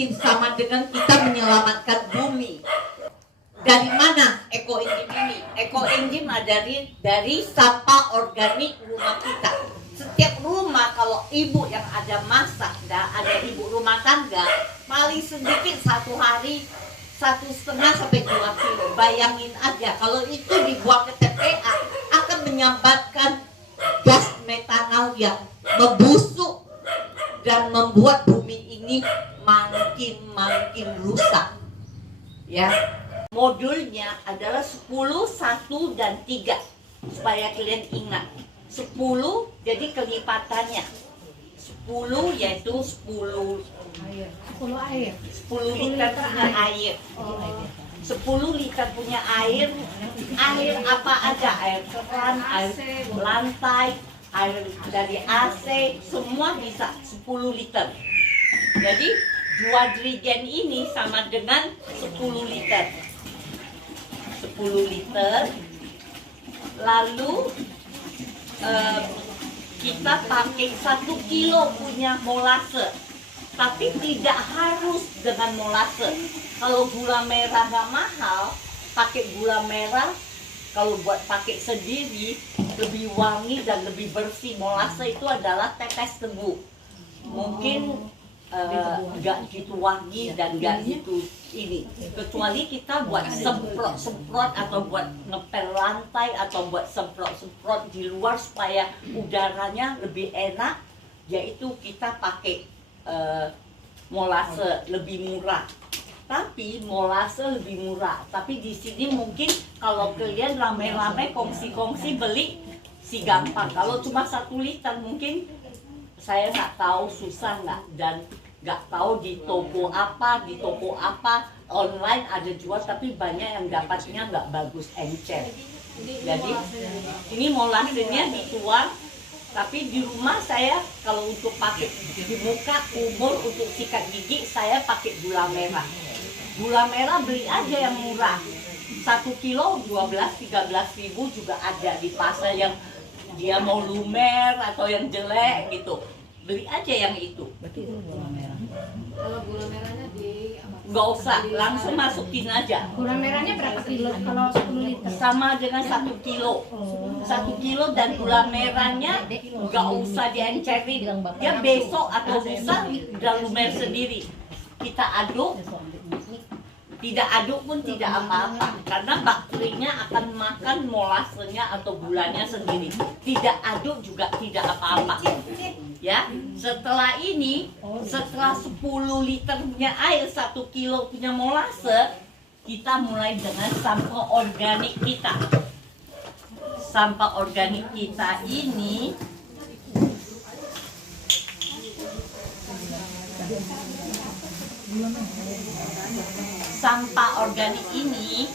ekosistem sama dengan kita menyelamatkan bumi. Dari mana ekoenzim ini? Ekoenzim dari sampah organik rumah kita. Setiap rumah kalau ibu yang ada masak, ada ibu rumah tangga, paling sedikit satu hari 1,5 sampai 2 kilo. Bayangin aja kalau itu dibuang ke TPA akan menyambatkan gas metanol yang membusuk dan membuat bumi ini makin rusak. Ya. Modulnya adalah 10, 1, dan 3 supaya kalian ingat. 10 jadi kelipatannya 10 yaitu 10 liter punya air. 10 liter punya air apa aja, air keran, air lantai, air dari AC, semua bisa 10 liter. Jadi 2 jerigen ini sama dengan 10 liter. 10 liter. Lalu kita pakai 1 kilo punya molase, tapi tidak harus dengan molase. Kalau gula merah nggak mahal, pakai gula merah. Kalau buat pakai sendiri lebih wangi dan lebih bersih. Molase itu adalah tetes tebu, mungkin nggak gitu wangi dan nggak gitu ini, kecuali kita buat semprot atau buat ngepel lantai atau buat semprot di luar supaya udaranya lebih enak, yaitu kita pakai molase lebih murah. Tapi molase lebih murah, tapi di sini mungkin kalau kalian rame-rame kongsi-kongsi beli si gampang. Kalau cuma 1 liter mungkin saya nggak tahu susah nggak, dan nggak tahu di toko apa online ada jual, tapi banyak yang dapatnya nggak bagus, encer. Jadi ini molasenya dituang, tapi di rumah saya kalau untuk pakai di muka umur untuk sikat gigi saya pakai gula merah. Gula merah beli aja yang murah, 1 kilo 12-13 ribu juga ada di pasar, yang dia mau lumer atau yang jelek gitu, beli aja yang itu. Berarti itu gula merah. Kalau gula merahnya nggak usah, langsung masukin aja. Gula merahnya berapa kilo kalau 10 liter? Sama dengan 1 kilo. 1 kilo dan gula merahnya nggak usah diencerin. Dia besok atau lusa udah lumer sendiri. Kita aduk. Tidak aduk pun tidak apa-apa, karena bakterinya akan makan molasenya atau gulanya sendiri. Tidak aduk juga tidak apa-apa. Ya, setelah ini, setelah 10 liter punya air, 1 kilo punya molase, kita mulai dengan sampah organik kita. Sampah organik kita ini sampah organik ini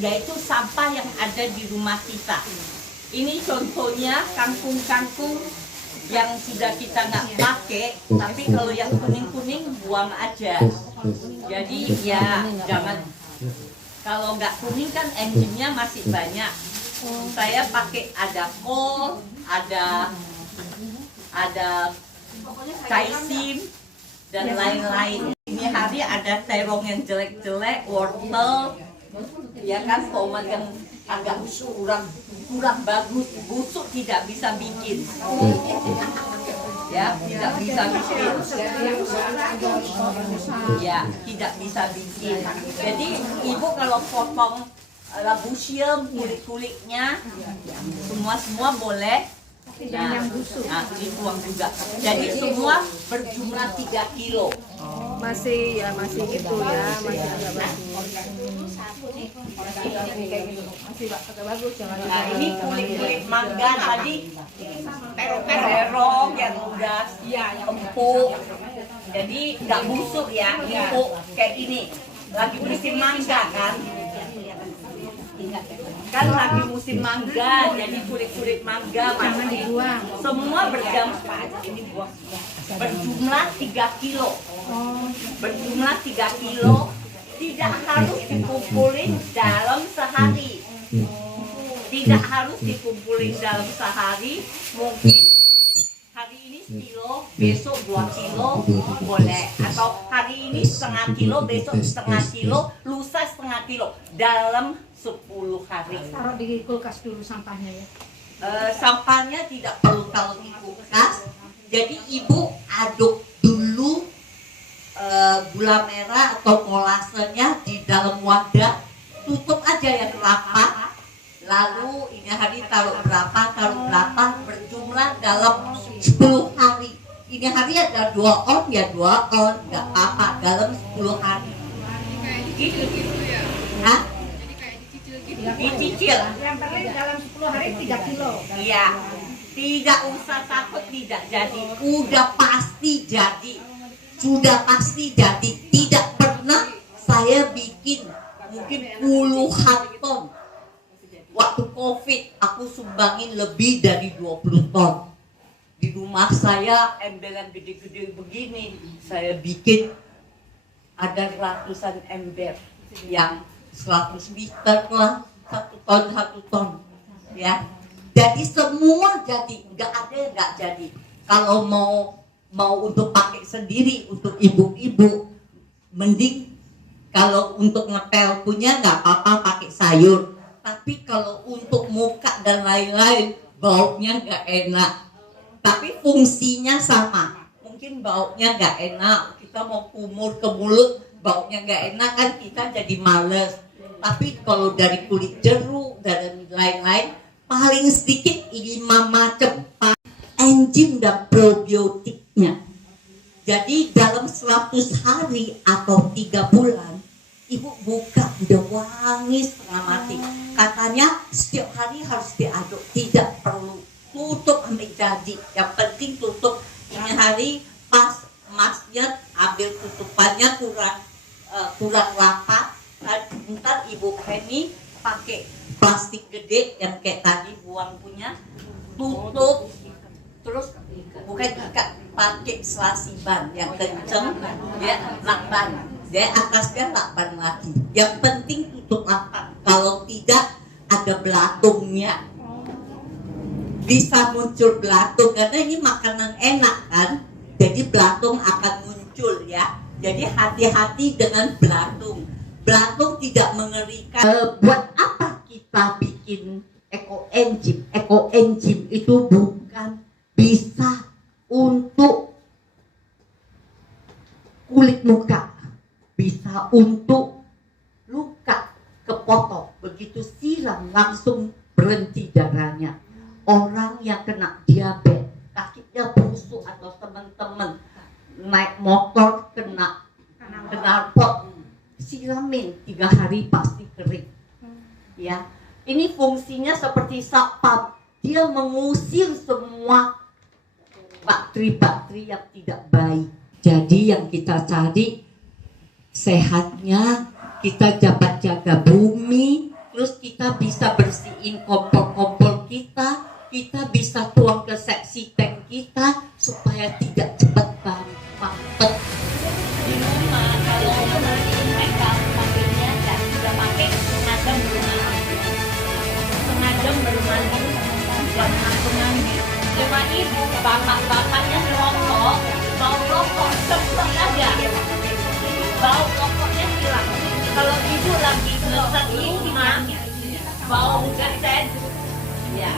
yaitu sampah yang ada di rumah kita. Ini contohnya kangkung-kangkung yang sudah kita nggak pakai, tapi kalau yang kuning-kuning buang aja. Jadi ya jangan, kalau nggak kuning kan enzimnya masih banyak. Saya pakai ada kol, ada kaisim dan lain-lain. Ini hari ada terong yang jelek-jelek, wortel, ya kan, tomat yang agak kurang bagus, busuk tidak bisa bikin. Ya, tidak bisa bikin. Ya, tidak bisa bikin. Jadi ibu kalau potong labusium, kulit-kulitnya, semua boleh. Nah, dituang juga. Jadi semua berjumlah 3 kilo. masih gitu ya, masih agak bagus. Masih agak bagus, jangan. Nah, ini kulit mangga tadi, terong yang udah empuk, jadi nggak busuk ya, empuk kayak ini. Lagi musim mangga kan lagi musim mangga, jadi kulit mangga masih semua berjumlah 3 kilo. Berjumlah 3 kilo, tidak harus dikumpulin dalam sehari. Tidak harus dikumpulin dalam sehari, mungkin hari ini sekilo, besok 2 kilo boleh, atau hari ini setengah kilo, besok setengah kilo, lusa setengah kilo dalam 10 hari. Taruh di kulkas dulu sampahnya ya. Sampahnya tidak perlu taruh di kulkas. Jadi ibu aduk dulu gula merah atau molasenya di dalam wadah, tutup aja yang rapat. Lalu ini hari taruh berapa, berjumlah dalam 10 hari. Ini hari ada 2 on, ya 2 on, nggak apa-apa dalam 10 hari. Gitu ya? Hah? Dicicil. Yang penting dalam 10 hari 3 kilo. Iya. Tidak usah takut tidak jadi. Udah pasti jadi. Sudah pasti jadi. Tidak pernah saya bikin mungkin puluhan ton. Waktu COVID aku sumbangin lebih dari 20 ton. Di rumah saya ember yang gede-gede begini saya bikin ada ratusan ember yang 100 liter lah, 1 ton ya. Jadi semua jadi, nggak ada yang nggak jadi. Kalau mau untuk pakai sendiri untuk ibu-ibu, mending kalau untuk ngepel punya nggak apa-apa pakai sayur. Tapi kalau untuk muka dan lain-lain baunya nggak enak. Tapi fungsinya sama. Mungkin baunya nggak enak, kita mau kumur ke mulut, baunya nggak enak kan kita jadi males. Tapi kalau dari kulit jeruk dan lain-lain, paling sedikit 5 macam enzim dan probiotiknya. Jadi dalam 100 hari atau 3 bulan, ibu buka udah wangi setengah mati. Katanya setiap hari harus diaduk, tidak perlu tutup sampai jadi. Yang penting tutup. Ini hari pas emasnya ambil tutupannya kurang rapat. Ntar ibu Penny pakai plastik gede yang kayak tadi buang punya, tutup, terus bukan ikat, pakai selasi ban yang kenceng ya, lakban. Dia atasnya lakban lagi. Yang penting tutup lakban. Kalau tidak ada belatungnya. Bisa muncul belatung karena ini makanan enak kan. Jadi belatung akan muncul ya. Jadi hati-hati dengan belatung. Belatung tidak mengerikan. Buat apa kita bikin ekoenzim? Ekoenzim itu bukan bisa untuk kulit muka, bisa untuk luka kepotong. Begitu siram langsung berhenti darahnya. Orang yang kena diabetes, kakinya busuk, atau teman-teman naik motor kena pot, siramin 3 hari pasti kering. Ya, ini fungsinya seperti satpam. Dia mengusir semua bakteri-bakteri yang tidak baik. Jadi yang kita cari sehatnya, kita jaga bumi, terus kita bisa bersihin kompor-kompor kita bisa tuang ke seksi tank kita supaya tidak cepat mampet. Di rumah kalau mereka pakainya dan sudah pakai sengaja bermandi dan langsung mandi. Cuma ibu bapak-bapaknya rokok, bau rokok semprot aja, bau rokoknya hilang. Kalau ibu lagi ngeset rumah, bau geset, ya.